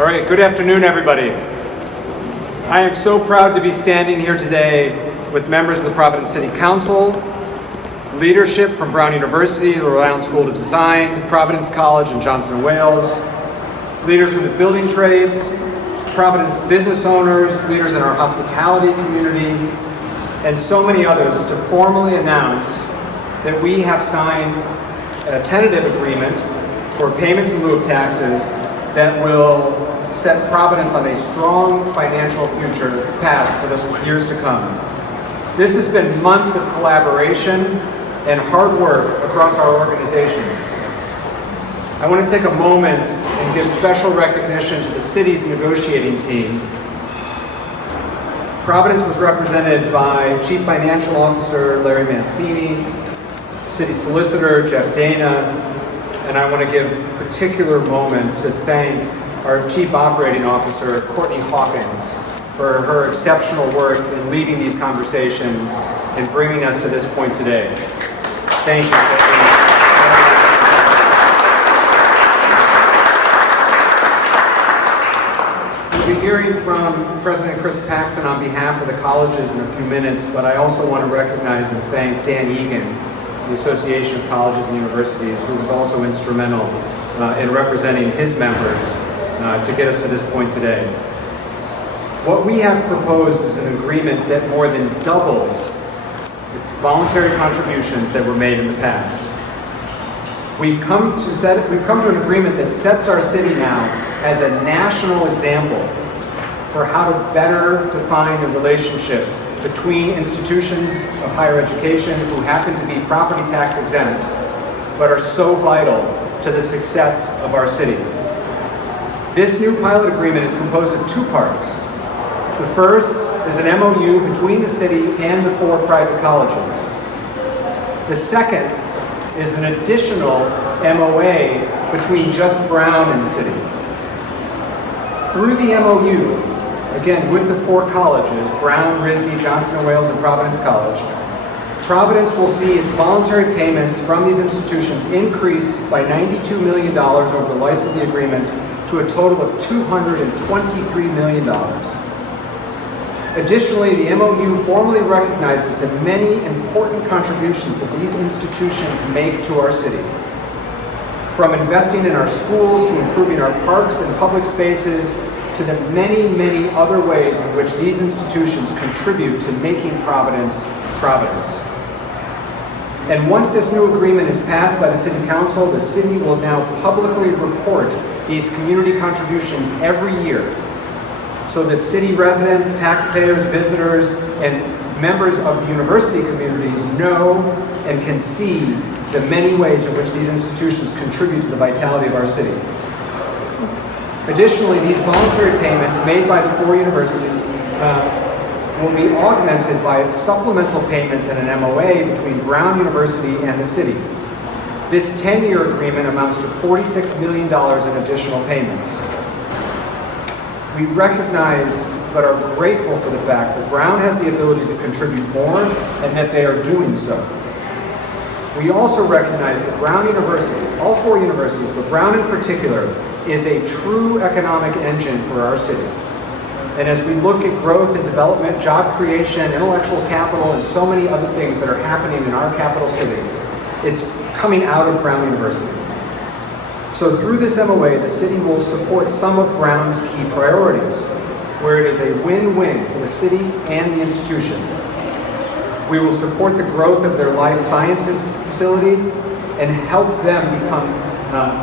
All right, good afternoon, everybody. I am so proud to be standing here today with members of the Providence City Council, leadership from Brown University, the Rhode Island School of Design, Providence College and Johnson & Wales, leaders from the building trades, Providence business owners, leaders in our hospitality community, and so many others to formally announce that we have signed a tentative agreement for payments in lieu of taxes that will set Providence on a strong financial future path for the years to come. This has been months of collaboration and hard work across our organizations. I want to take a moment and give special recognition to the city's negotiating team. Providence was represented by Chief Financial Officer Larry Mancini, City Solicitor Jeff Dana, and I want to give a particular moment to thank our Chief Operating Officer, Courtney Hawkins, for her exceptional work in leading these conversations and bringing us to this point today. Thank you, Courtney. We'll be hearing from President Chris Paxson on behalf of the colleges in a few minutes, but I also want to recognize and thank Dan Egan, the Association of Colleges and Universities, who was also instrumental in representing his members to get us to this point today. What we have proposed is an agreement that more than doubles the voluntary contributions that were made in the past. We've come to an agreement that sets our city now as a national example for how to better define the relationship between institutions of higher education who happen to be property tax exempt, but are so vital to the success of our city. This new pilot agreement is composed of two parts. The first is an MOU between the city and the 4 private colleges. The second is an additional MOA between just Brown and the city. Through the MOU, again with the 4 colleges, Brown, RISD, Johnson & Wales, and Providence College, Providence will see its voluntary payments from these institutions increase by $92 million over the life of the agreement to a total of $223 million. Additionally, the MOU formally recognizes the many important contributions that these institutions make to our city. From investing in our schools to improving our parks and public spaces to the many, many other ways in which these institutions contribute to making Providence, Providence. And once this new agreement is passed by the City Council, the city will now publicly report these community contributions every year so that city residents, taxpayers, visitors, and members of the university communities know and can see the many ways in which these institutions contribute to the vitality of our city. Additionally, these voluntary payments made by the 4 universities will be augmented by supplemental payments and an MOA between Brown University and the city. This 10-year agreement amounts to $46 million in additional payments. We recognize but are grateful for the fact that Brown has the ability to contribute more and that they are doing so. We also recognize that Brown University, all 4 universities, but Brown in particular, is a true economic engine for our city. And as we look at growth and development, job creation, intellectual capital, and so many other things that are happening in our capital city, it's coming out of Brown University. So through this MOA, the city will support some of Brown's key priorities, where it is a win-win for the city and the institution. We will support the growth of their life sciences facility and help them become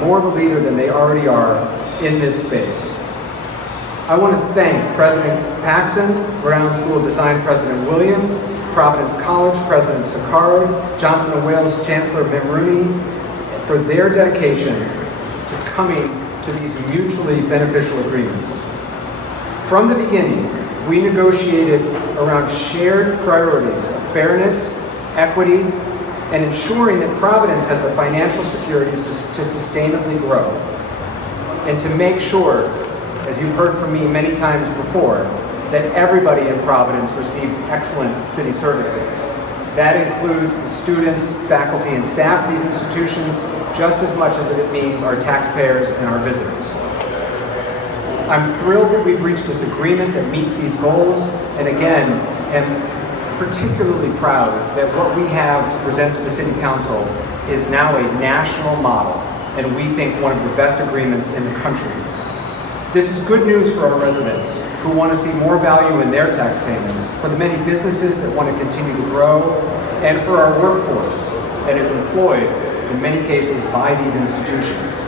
more of a leader than they already are in this space. I want to thank President Paxson, Brown School of Design President Williams, Providence College President Sakara, Johnson & Wales Chancellor Memrooney for their dedication to coming to these mutually beneficial agreements. From the beginning, we negotiated around shared priorities of fairness, equity, and ensuring that Providence has the financial security to sustainably grow. And to make sure, as you've heard from me many times before, that everybody in Providence receives excellent city services. That includes the students, faculty, and staff of these institutions, just as much as it means our taxpayers and our visitors. I'm thrilled that we've reached this agreement that meets these goals, and again, am particularly proud that what we have to present to the City Council is now a national model, and we think one of the best agreements in the country. This is good news for our residents who want to see more value in their tax payments, for the many businesses that want to continue to grow, and for our workforce that is employed, in many cases, by these institutions.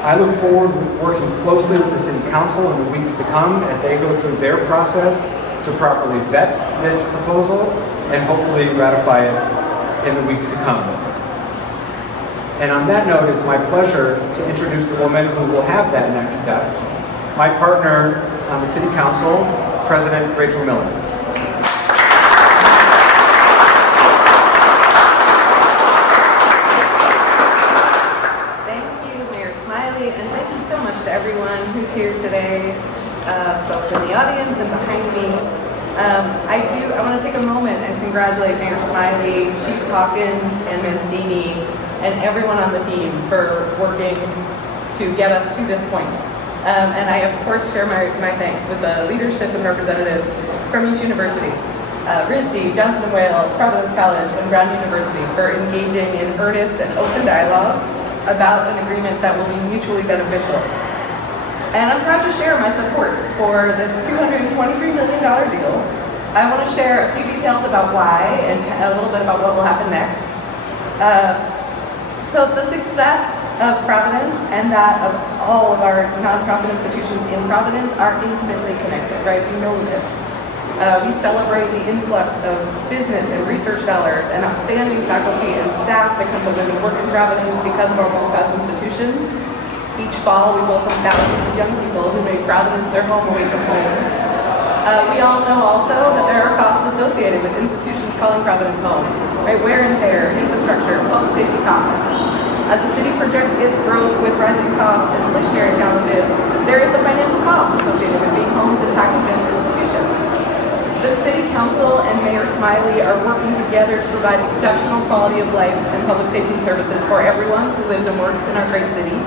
I look forward to working closely with the City Council in the weeks to come as they go through their process to properly vet this proposal and hopefully ratify it in the weeks to come. And on that note, it's my pleasure to introduce the woman who will have that next step, my partner on the City Council, President Rachel Miller. Thank you, Mayor Smiley, and thank you so much to everyone who's here today, both in the audience and behind me. I want to take a moment and congratulate Mayor Smiley, Chiefs Hawkins and Mancini, and everyone on the team for working to get us to this point. And I, of course, share my thanks with the leadership and representatives from each university, RISD, Johnson & Wales, Providence College, and Brown University for engaging in earnest and open dialogue about an agreement that will be mutually beneficial. And I'm proud to share my support for this $223 million deal. I want to share a few details about why and a little bit about what will happen next. So the success of Providence and that of all of our nonprofit institutions in Providence are intimately connected, right? We know this. We celebrate the influx of business and research dollars and outstanding faculty and staff that come to live and work in Providence because of our world-class institutions. Each fall, we welcome thousands of young people who make Providence their home away from home. We all know also that there are costs associated with institutions calling Providence home, right? Wear and tear, infrastructure, public safety costs. As the city projects its growth with rising costs and inflationary challenges, there is a financial cost associated with being home to tax-exempt institutions. The City Council and Mayor Smiley are working together to provide exceptional quality of life and public safety services for everyone who lives and works in our great city.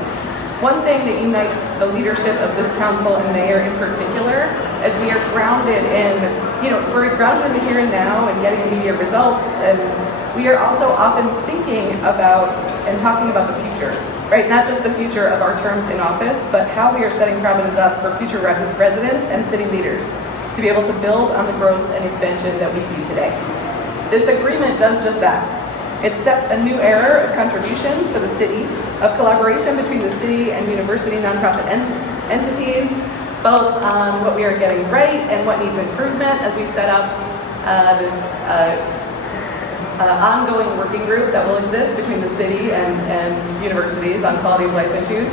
One thing that unites the leadership of this council and mayor in particular is we are grounded in, we're grounded in the here and now and getting immediate results, and we are also often thinking about and talking about the future, right? Not just the future of our terms in office, but how we are setting Providence up for future residents and city leaders to be able to build on the growth and expansion that we see today. This agreement does just that. It sets a new era of contributions to the city, of collaboration between the city and university nonprofit entities, both on what we are getting right and what needs improvement as we set up this ongoing working group that will exist between the city and universities on quality of life issues.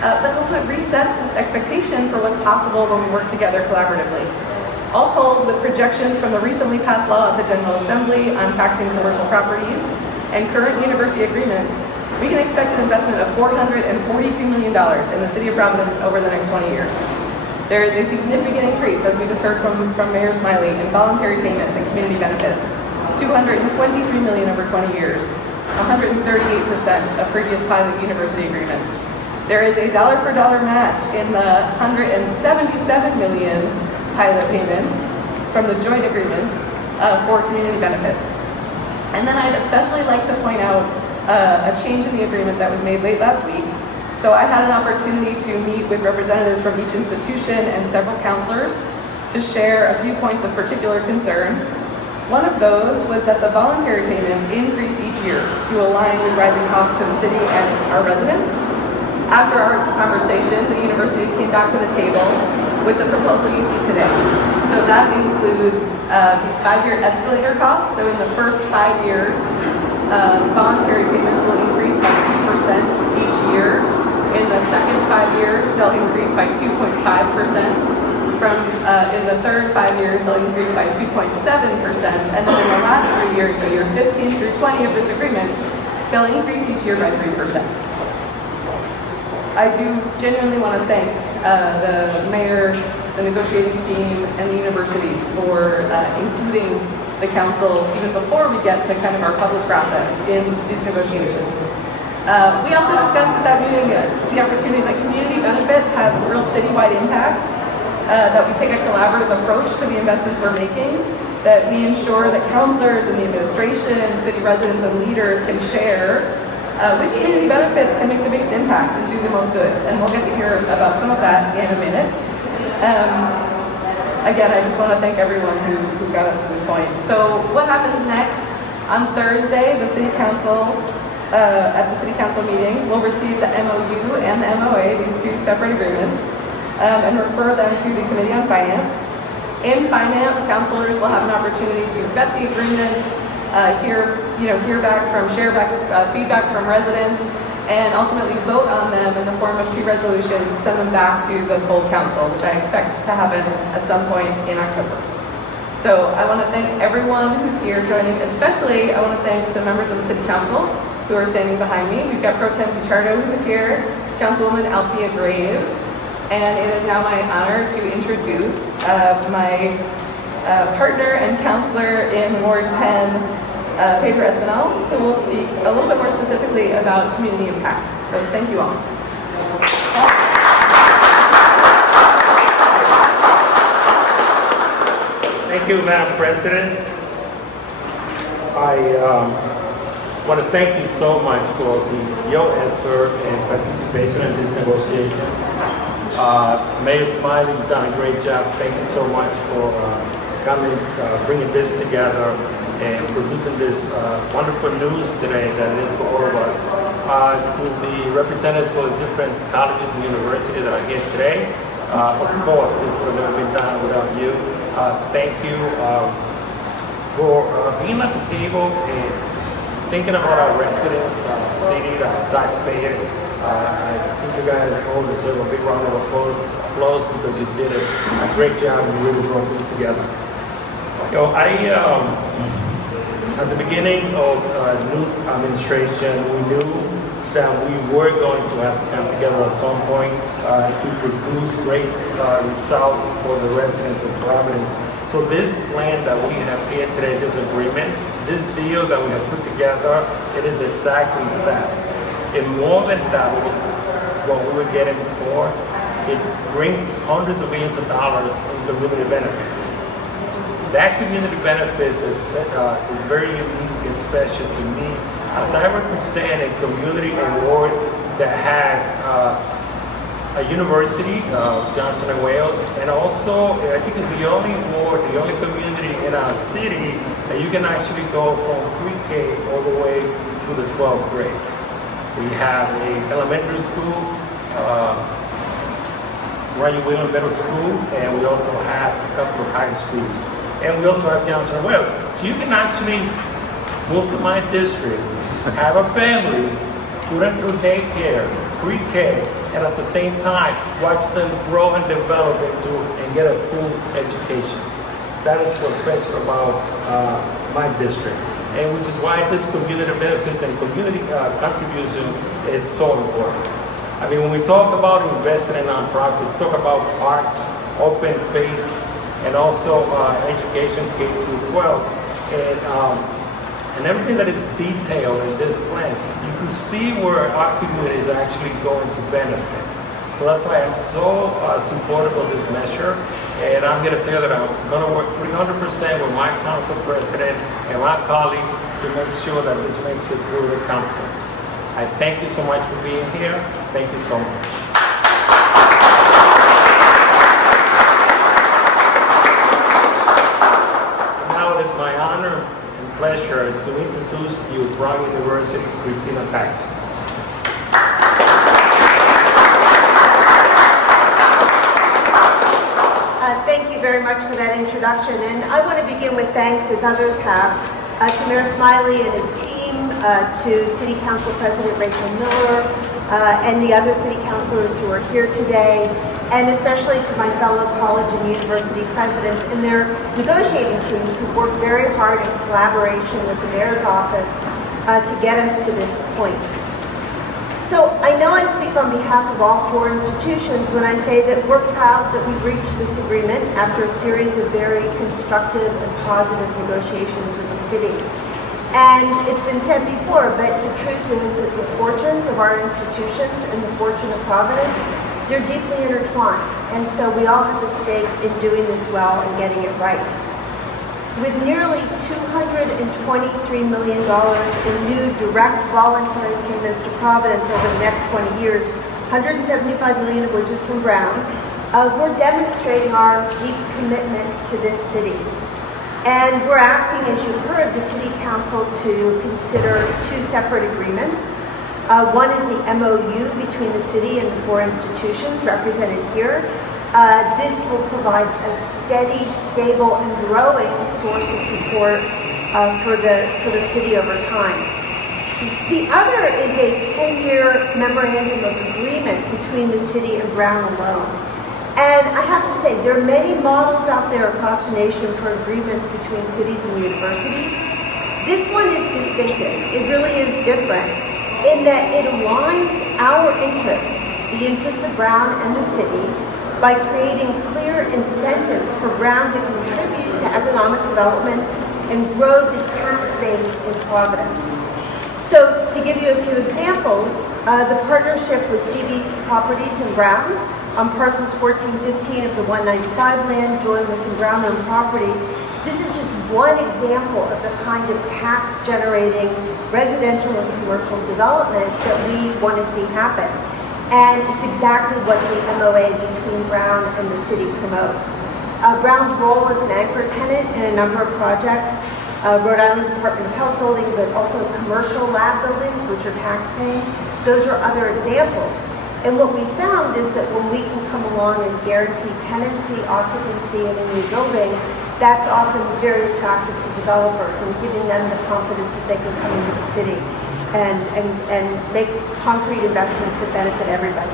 But also it resets this expectation for what's possible when we work together collaboratively. All told, with projections from the recently passed law at the General Assembly on taxing commercial properties and current university agreements, we can expect an investment of $442 million in the city of Providence over the next 20 years. There is a significant increase, as we just heard from Mayor Smiley, in voluntary payments and community benefits. $223 million over 20 years, 138% of previous pilot university agreements. There is a dollar-for-dollar match in the $177 million pilot payments from the joint agreements for community benefits. And then I'd especially like to point out a change in the agreement that was made late last week. So I had an opportunity to meet with representatives from each institution and several counselors to share a few points of particular concern. One of those was that the voluntary payments increase each year to align with rising costs to the city and our residents. After our conversation, the universities came back to the table with the proposal you see today. So that includes these 5-year escalator costs. So in the first 5 years, voluntary payments will increase by 2% each year. In the second 5 years, they'll increase by 2.5%. In the third 5 years, they'll increase by 2.7%. And then in the last 3 years, so year 15 through 20 of this agreement, they'll increase each year by 3%. I do genuinely want to thank the mayor, the negotiating team, and the universities for including the council even before we get to kind of our public process in these negotiations. We also discussed at that meeting the opportunity that community benefits have real citywide impact, that we take a collaborative approach to the investments we're making, that we ensure that counselors and the administration, city residents and leaders can share which community benefits can make the biggest impact and do the most good. And we'll get to hear about some of that in a minute. Again, I just want to thank everyone who got us to this point. So what happens next? On Thursday, the City Council, at the City Council meeting, will receive the MOU and the MOA, these two separate agreements, and refer them to the Committee on Finance. In Finance, councilors will have an opportunity to vet the agreement, hear back from, feedback from residents, and ultimately vote on them in the form of two resolutions, send them back to the full council, which I expect to happen at some point in October. So I want to thank everyone who's here joining, especially I want to thank some members of the City Council who are standing behind me. We've got Pro Tem Pichardo who is here, Councilwoman Althea Graves, and it is now my honor to introduce my partner and counselor in Ward 10, Pedro Espinal, who will speak a little bit more specifically about community impact. So thank you all. Thank you, Madam President. I want to thank you so much for your effort and participation in this negotiation. Mayor Smiley, you've done a great job. Thank you so much for coming, bringing this together and producing this wonderful news today that it is for all of us. To be represented for the different colleges and universities that are here today, of course, this would have never been done without you. Thank you for being at the table and thinking about our residents, our city, our taxpayers. I think you guys all deserve a big round of applause because you did a great job and you really brought this together. At the beginning of new administration, we knew that we were going to have to come together at some point to produce great results for the residents of Providence. So this plan that we have here today, this agreement, this deal that we have put together, it is exactly that. And more than that, what we were getting before, it brings hundreds of millions of dollars in community benefits. That community benefits is very unique and special to me, as I represent a community and ward that has a university, Johnson and Wales, and also I think it's the only ward, the only community in our city that you can actually go from pre-K all the way to the 12th grade. We have an elementary school, Roger Williams Middle School, and we also have a couple of high schools. And we also have Johnson and Wales. So you can actually move to my district, have a family, put them through daycare, pre-K, and at the same time, watch them grow and develop and get a full education. That is what's special about my district. And which is why this community benefit and community contribution is so important. I mean, when we talk about investing in nonprofit, we talk about parks, open space, and also education K through 12, and everything that is detailed in this plan, you can see where our community is actually going to benefit. So that's why I'm so supportive of this measure, and I'm going to tell you that I'm going to work 300% with my council president and my colleagues to make sure that this makes it through the council. I thank you so much for being here. Thank you so much. Pleasure to introduce you Brown University, Christina Paxson. Thank you very much for that introduction, and I want to begin with thanks, as others have, to Mayor Smiley and his team, to City Council President Rachel Miller, and the other city councilors who are here today, and especially to my fellow college and university presidents and their negotiating teams who worked very hard in collaboration with the mayor's office to get us to this point. So I know I speak on behalf of all four institutions when I say that we're proud that we've reached this agreement after a series of very constructive and positive negotiations with the city. And it's been said before, but the truth is that the fortunes of our institutions and the fortune of Providence, they're deeply intertwined. And so we all have a stake in doing this well and getting it right. With nearly $223 million in new direct voluntary payments to Providence over the next 20 years, $175 million of which is from Brown, we're demonstrating our deep commitment to this city. And we're asking, as you've heard, the City Council to consider two separate agreements. One is the MOU between the city and the four institutions represented here. This will provide a steady, stable, and growing source of support for the city over time. The other is a 10-year memorandum of agreement between the city and Brown alone. And I have to say, there are many models out there across the nation for agreements between cities and universities. This one is distinctive. It really is different in that it aligns our interests, the interests of Brown and the city, by creating clear incentives for Brown to contribute to economic development and grow the tax base in Providence. So to give you a few examples, the partnership with CB Properties and Brown on parcels 1415 of the 195 land joined with some Brown-owned properties. This is just one example of the kind of tax-generating residential and commercial development that we want to see happen. And it's exactly what the MOA between Brown and the city promotes. Brown's role as an anchor tenant in a number of projects, Rhode Island Department of Health building, but also commercial lab buildings, which are tax-paying. Those are other examples. And what we found is that when we can come along and guarantee tenancy, occupancy in a new building, that's often very attractive to developers and giving them the confidence that they can come into the city and make concrete investments that benefit everybody.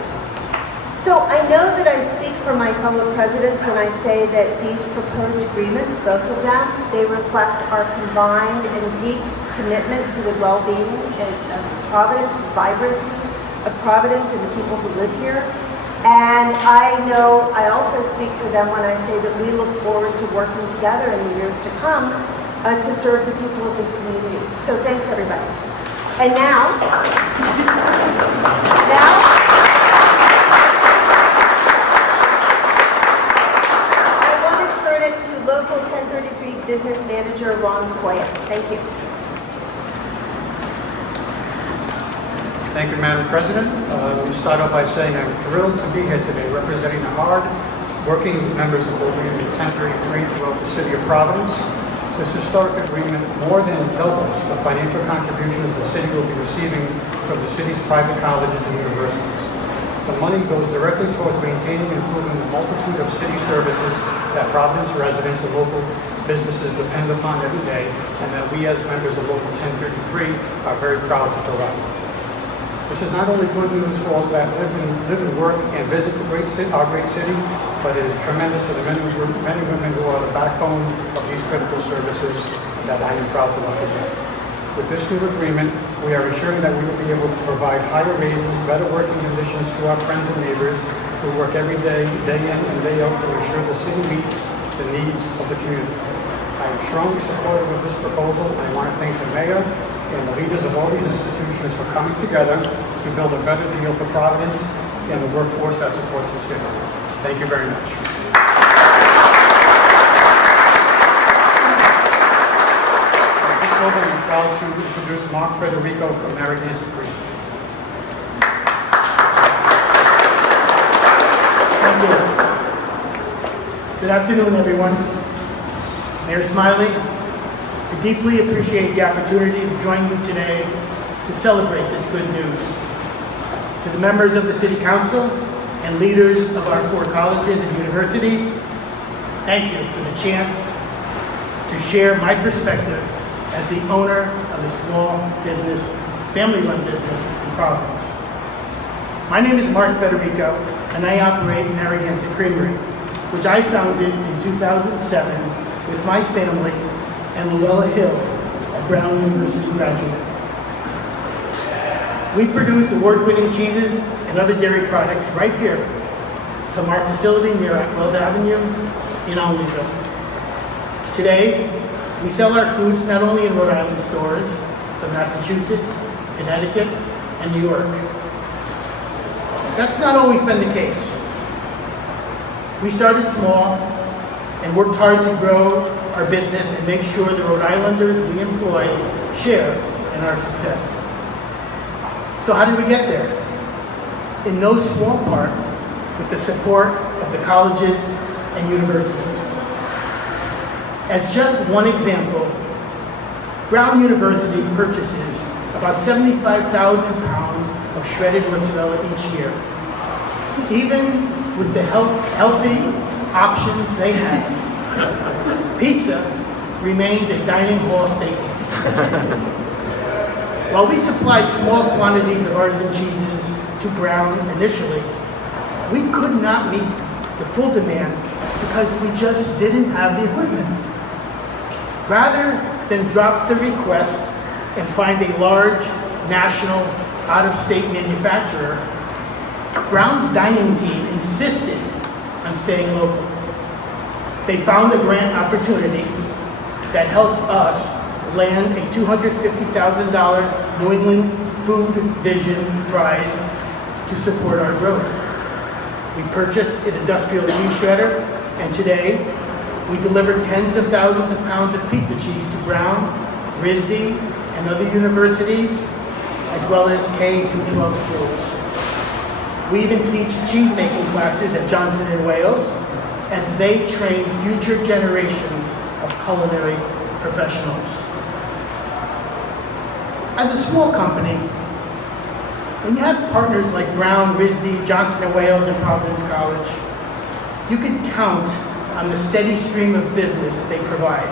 So I know that I speak for my fellow presidents when I say that these proposed agreements, both of them, they reflect our combined and deep commitment to the well-being of Providence, the vibrancy of Providence and the people who live here. And I know I also speak for them when I say that we look forward to working together in the years to come to serve the people of this community. So thanks, everybody. And now I want to turn it to Local 1033 Business Manager Ron Coya. Thank you. Thank you, Madam President. Let me start off by saying I'm thrilled to be here today representing the hard-working members of Local Union 1033 throughout the city of Providence. This historic agreement more than doubles the financial contributions the city will be receiving from the city's private colleges and universities. The money goes directly towards maintaining and improving the multitude of city services that Providence residents and local businesses depend upon every day, and that we as members of Local 1033 are very proud to provide. This is not only good news for all that live and work and visit our great city, but it is tremendous for the men and women who are the backbone of these critical services that I am proud to represent. With this new agreement, we are assuring that we will be able to provide higher raises, better working conditions to our friends and neighbors who work every day, day in and day out, to ensure the city meets the needs of the community. I am strongly supportive of this proposal, and I want to thank the mayor and the leaders of all these institutions for coming together to build a better deal for Providence and the workforce that supports the city. Thank you very much. This over, I'm proud to introduce Mark Federico from Narragansett Creek. Thank you. Good afternoon, everyone. Mayor Smiley, I deeply appreciate the opportunity to join you today to celebrate this good news. To the members of the City Council and leaders of our four colleges and universities, thank you for the chance to share my perspective as the owner of a small business, family-run business in Providence. My name is Mark Federico, and I operate Narragansett Creamery, which I founded in 2007 with my family and Luella Hill, a Brown University graduate. We produce award-winning cheeses and other dairy products right here from our facility near Wells Avenue in Olneyville. Today, We sell our foods not only in Rhode Island stores, but Massachusetts, Connecticut, and New York. That's not always been the case. We started small and worked hard to grow our business and make sure the Rhode Islanders we employ share in our success. So how did we get there? In no small part with the support of the colleges and universities. As just one example, Brown University purchases about 75,000 pounds of shredded mozzarella each year. Even with the healthy options they have, pizza remains a dining hall staple. While we supplied small quantities of artisan cheeses to Brown initially, we could not meet the full demand because we just didn't have the equipment. Rather than drop the request and find a large, national, out-of-state manufacturer, Brown's dining team insisted on staying local. They found a grant opportunity that helped us land a $250,000 New England Food Vision prize to support our growth. We purchased an industrial cheese shredder, and today we deliver tens of thousands of pounds of pizza cheese to Brown, RISD, and other universities, as well as K through 12 schools. We even teach cheese-making classes at Johnson & Wales as they train future generations of culinary professionals. As a small company, when you have partners like Brown, RISD, Johnson & Wales, and Providence College, you can count on the steady stream of business they provide.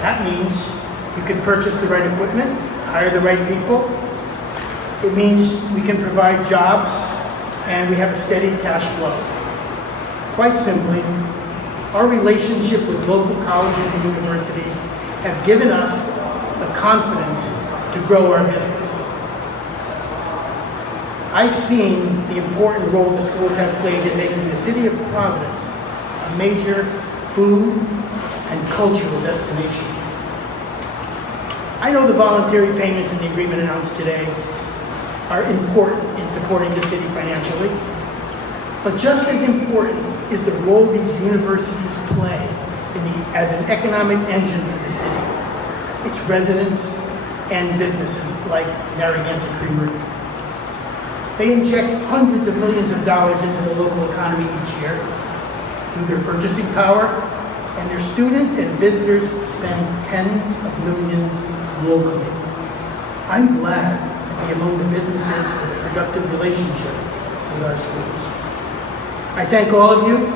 That means you can purchase the right equipment, hire the right people. It means we can provide jobs and we have a steady cash flow. Quite simply, our relationship with local colleges and universities have given us the confidence to grow our business. I've seen the important role the schools have played in making the city of Providence a major food and cultural destination. I know the voluntary payments in the agreement announced today are important in supporting the city financially, but just as important is the role these universities play as an economic engine for the city, its residents and businesses like Narragansett Creamery. They inject hundreds of millions of dollars into the local economy each year through their purchasing power, and their students and visitors spend tens of millions locally. I'm glad to be among the businesses with a productive relationship with our schools. I thank all of you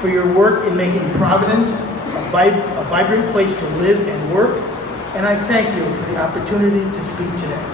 for your work in making Providence a vibrant place to live and work, and I thank you for the opportunity to speak today.